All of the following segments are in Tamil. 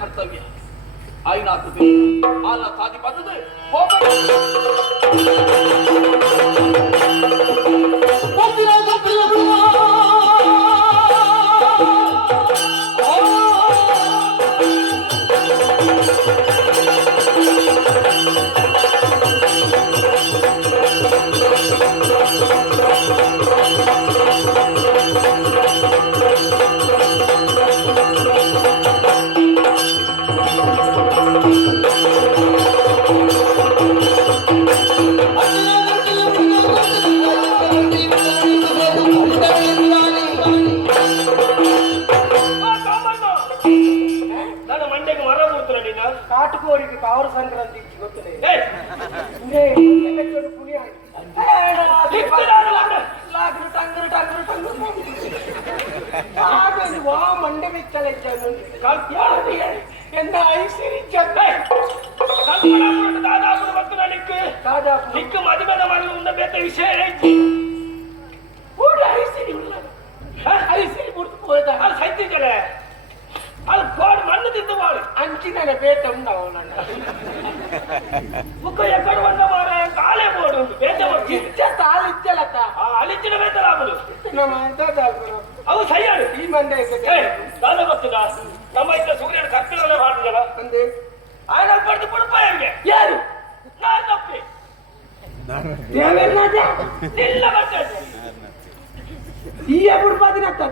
कर्तव्य प கோடிக்கு பவர் சங்கராந்தி என்ன ஐசிரி சென்னை தாஜா குடும்பத்தில் அனுப்பி தாஜா நிற்கும் அதிபதமாக உள்ள பேத்த விஷயம் మంచిదని పేట ఉంది అవునండి ఈ ఎప్పుడు పది నచ్చ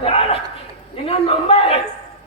నమ్మ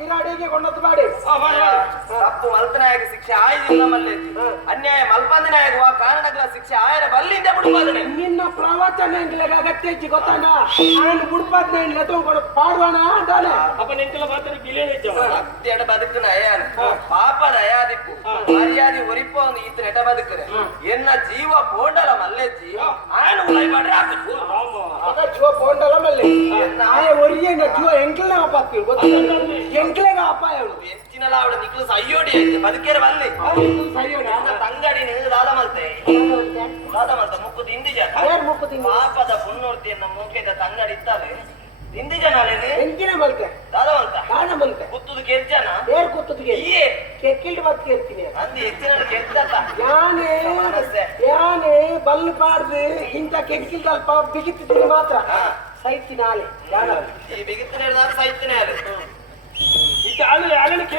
ಕಿರಾಡಿಗೆ ಕೊಂಡದ್ದು ಮಾಡಿ ತಪ್ಪು ಮಲ್ತನಾಯಕ ಶಿಕ್ಷೆ ಆಯ್ದಿಲ್ಲ ನಮ್ಮಲ್ಲಿ ಅನ್ಯಾಯ ಮಲ್ಪಂದನಾಯಕವ ಕಾರಣಗಳ ಶಿಕ್ಷೆ ಆಯನ ಬಲ್ಲಿಂದ ಬಿಡುವುದನ್ನೇ ನಿನ್ನ ಪ್ರವಚನ ಎಂಗ್ಲೇಗ ಅಗತ್ಯ ಹೆಚ್ಚಿ ಗೊತ್ತಾಗ ಆಯನ ಬುಡ್ಪಾದ್ನ ಎಂಗ್ಲೇ ಕೊಡ ಪಾಡೋಣ ಅಂತಾನೆ ಅಪ್ಪ ನೆಂಟಿಲ್ಲ ಮಾತ್ರ ಬಿಲೇ ನೆಚ್ಚ ಅತ್ಯಡ ಬದುಕನ ಅಯ್ಯನ ಪಾಪದ ಅಯಾದಿಪ್ಪು ಮರ್ಯಾದಿ ಒರಿಪ್ಪೋ ಅವನು ಈತ ನೆಟ ಬದುಕರೆ ಎನ್ನ ಜೀವ ಪೋಂಡಲ ಮಲ್ಲೆಜ್ಜಿ ಆಯನ ಉಳಿ ಮಾಡ್ರೆ ಆಗುತ್ತೆ ಜೀವ ಪೋಂಡಲ ಮಲ್ಲೆ ಆಯ ಒರಿಯ ಜೀವ ಎಂಗ್ಲೇ ಅಪ್ಪ ಗೊತ್ತಿಲ್ಲ ಸಾಹಿತ್ಯ ನಾಳೆ ಈ ಬಿಗಿತ್ತಿನ ಸಾಹಿತ್ಯನೇ ಅದು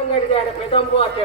Pero ang ganda, may taong buhat ka,